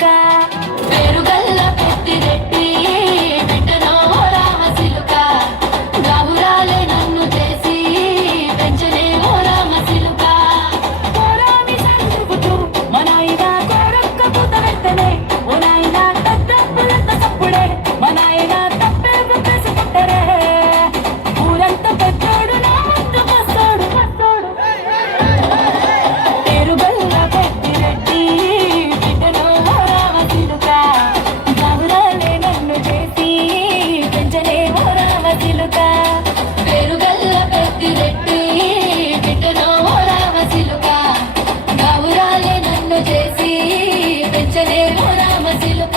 సిలుక పేరుగల్ల పెద్దిరెడ్డి బిడ్డనో రామ సిలుక గాబురాలే నన్ను చేసి పెంచనే ఓ రామ సిలుక కోరామి సందుకుతూ మా నాయన కోరొక్క పూత వెంటనే ఓ నాయన తప్పులంత తప్పుడే మా నాయన తప్పే ఒప్పేసి పుట్టరే ఊరంత పెద్దోడు నా ముందు వస్తాడు పేరుగల్ల పెద్దిరెడ్డి బిడ్డనో రామ సిలుక గాబురాలే నన్ను చేసి పెంచనే ఓ రామ సిలుక పేరుగల్ల పెద్దిరెడ్డి బిడ్డనో రామ సిలుక గాబురాలే నన్ను చేసి పెంచనే ఓ రామ సిలుక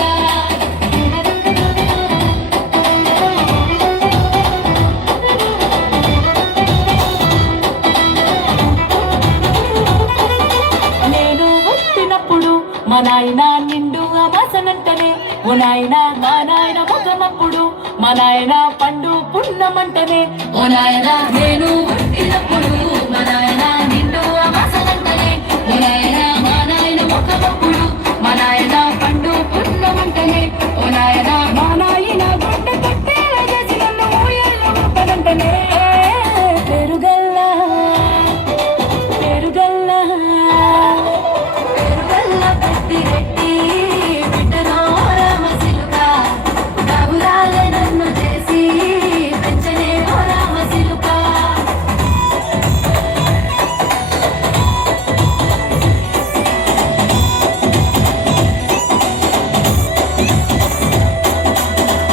నేను పుట్టినప్పుడు మా నాయన నిండు అమాసనంటనే ఓ నాయన మా నాయన ముఖమప్పుడు మా నాయన పండు పున్నమంటనే ఓ నాయన నేను పుట్టినప్పుడు మా నాయన నిండు అమాసనంటనే ఓ నాయన మా నాయన ముఖమప్పుడు మా నాయన పండు పున్నమంటనే ఓ నాయన మా నాయన గుడ్డ కట్టేలా చేసి నన్ను ఊయల్లో ఊపనంటనే పెరుగల్ల పెరుగల్ల పేరుగల్ల పెద్దిరెడ్డి బిడ్డనో రామ సిలుక గాబురాలే నన్ను చేసి పెంచనే ఓ రామ సిలుక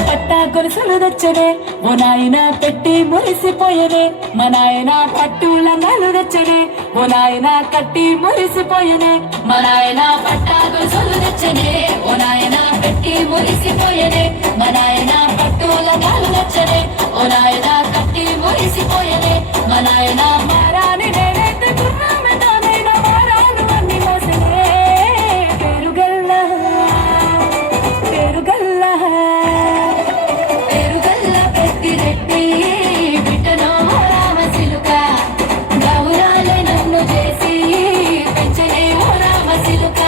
పట్టా గొలుసులు తెచ్చనే ఓ నాయన పెట్టి మురిసిపోయనే మా నాయన పట్టుల నలు తెచ్చనే ఓ నాయన కట్టి మురిసిపోయనే మా నాయన పట్టా గొలుసులు తెచ్చనే ఓ నాయన పెట్టి మురిసిపోయనే మా నాయన పట్టుల నలు తెచ్చనే ఓ నాయన కట్టి మురిసిపోయనే మా నాయన మారాని నేనైతే గుర్రమే తానైనా మారాను అన్ని మోసనే పేరుగల్ల పేరుగల్ల పేరుగల్ల పెద్దిరెడ్డి బిడ్డనో రామ సిలుక గాబురాలే నన్ను చేసి పెంచనే ఓ రామ సిలుక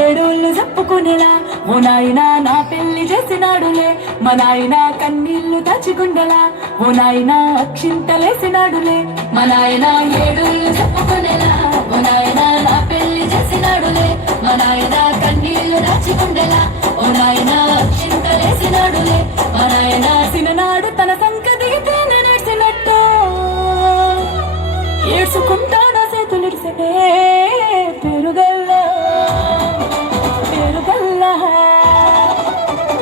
ఏడోళ్ళు చెప్పుకునేలా ఓ నాయన నా పెళ్లి చేసినాడులే మా నాయన కన్నీళ్లు దాచిగుండలా ఓ నాయన అక్షింతలేసినాడులే మా నాయన ఏడోళ్ళు చెప్పుకునేలా ఓ నాయన నా పెళ్లి చేసినాడులే మా నాయన కన్నీళ్లు దాచిగుండలా ఓ నాయన అక్షింతలేసినాడులే మా నాయన సిననాడు తన సంక దిగితే నేనేడ్చినట్టు ఏడ్చుకుంటా నా చేతులిడిసనే పెరుగల్ల పెరుగల్ల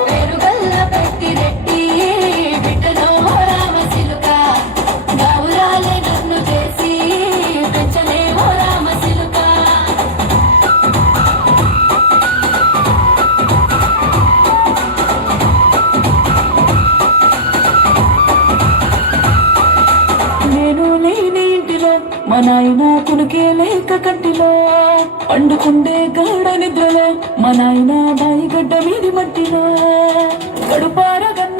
పేరుగల్ల పెద్దిరెడ్డి బిడ్డనో రామ సిలుక గాబురాలే నన్ను చేసి పెంచనే ఓ రామ సిలుక నేను లేని ఇంటిలో మా నాయన కునుకే లేక కంటిలో పండుకుండే గాఢ నిద్రలో మా నాయన బాయి గడ్డ మీది మట్టిలో కడుపారగన్న